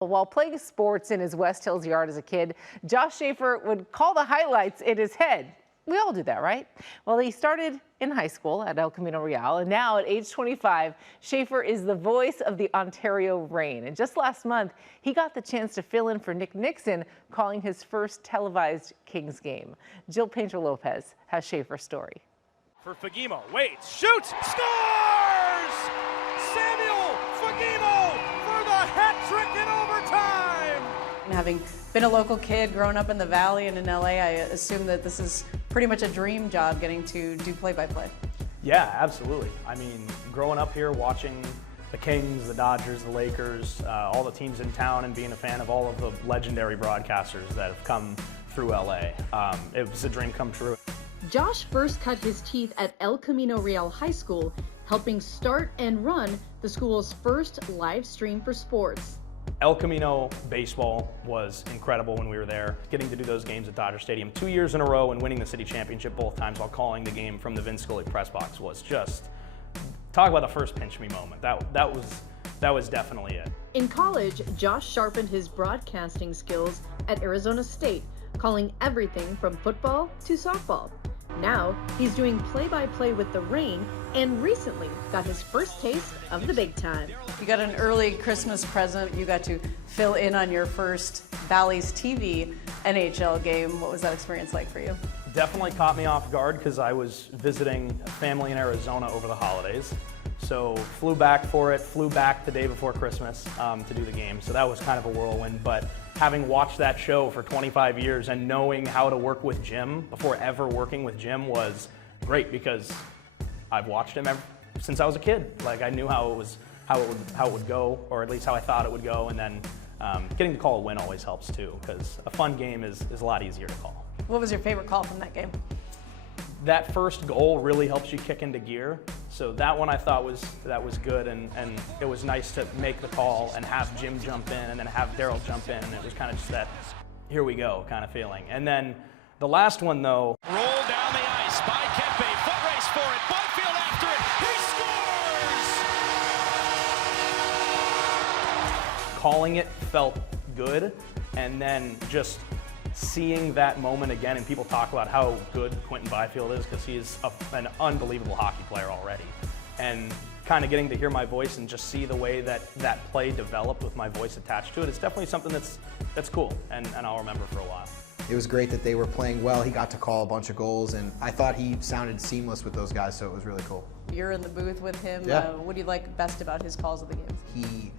While playing sports in his West Hills yard as a kid, Josh Schaefer would call the highlights in his head. We all do that, right? Well, he started in high school at El Camino Real, and now at age 25, Schaefer is the voice of the Ontario Reign. And just last month, he got the chance to fill in for Nick Nixon, calling his first televised Kings game. Jill Painter-Lopez has Schaefer's story. For Fagimo, waits, shoots, scores! Samuel Fagimo for the hat trick in overtime! Having been a local kid, growing up in the Valley and in LA, I assume that this is pretty much a dream job, getting to do play-by-play. Yeah, absolutely. I mean, growing up here, watching the Kings, the Dodgers, the Lakers, all the teams in town, and being a fan of all of the legendary broadcasters that have come through LA, it was a dream come true. Josh first cut his teeth at El Camino Real High School, helping start and run the school's first live stream for sports. El Camino baseball was incredible when we were there. Getting to do those games at Dodger Stadium 2 years in a row and winning the city championship both times while calling the game from the Vince Scully press box was just, talk about the first pinch me moment. That was definitely it. In college, Josh sharpened his broadcasting skills at Arizona State, calling everything from football to softball. Now, he's doing play-by-play with the Reign and recently got his first taste of the big time. You got an early Christmas present. You got to fill in on your first Bally's TV NHL game. What was that experience like for you? Definitely caught me off guard because I was visiting a family in Arizona over the holidays. So flew back for it, flew back the day before Christmas to do the game. So that was kind of a whirlwind, but having watched that show for 25 years and knowing how to work with Jim before ever working with Jim was great because I've watched him since I was a kid. Like I knew how it would go, or at least how I thought it would go, and then getting to call a win always helps too because a fun game is a lot easier to call. What was your favorite call from that game? That first goal really helps you kick into gear. So that one I thought was good, and it was nice to make the call and have Jim jump in and then have Daryl jump in, and it was kind of just that here we go kind of feeling. And then the last one though. Roll down the ice by Kempe, foot race for it, Byfield after it, he scores! Calling it felt good, and then just seeing that moment again, and people talk about how good Quinton Byfield is because he's an unbelievable hockey player already, and kind of getting to hear my voice and just see the way that play developed with my voice attached to it, it's definitely something that's cool, and I'll remember for a while. It was great that they were playing well. He got to call a bunch of goals, and I thought he sounded seamless with those guys, so it was really cool. You're in the booth with him. Yeah. What do you like best about his calls of the games? He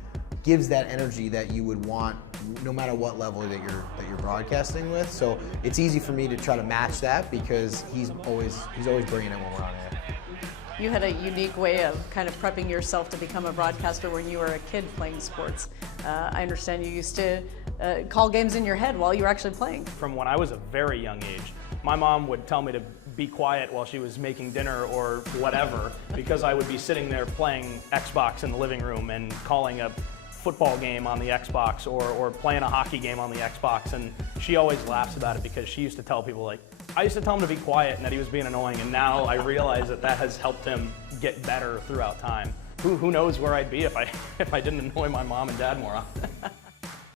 gives that energy that you would want no matter what level that you're broadcasting with. So it's easy for me to try to match that because he's always bringing it when we're on air. You had a unique way of kind of prepping yourself to become a broadcaster when you were a kid playing sports. I understand you used to call games in your head while you were actually playing. From when I was a very young age, my mom would tell me to be quiet while she was making dinner or whatever because I would be sitting there playing Xbox in the living room and calling a football game on the Xbox or playing a hockey game on the Xbox, and she always laughs about it because she used to tell people, like, I used to tell him to be quiet and that he was being annoying, and now I realize that has helped him get better throughout time. Who knows where I'd be if I didn't annoy my mom and dad more often.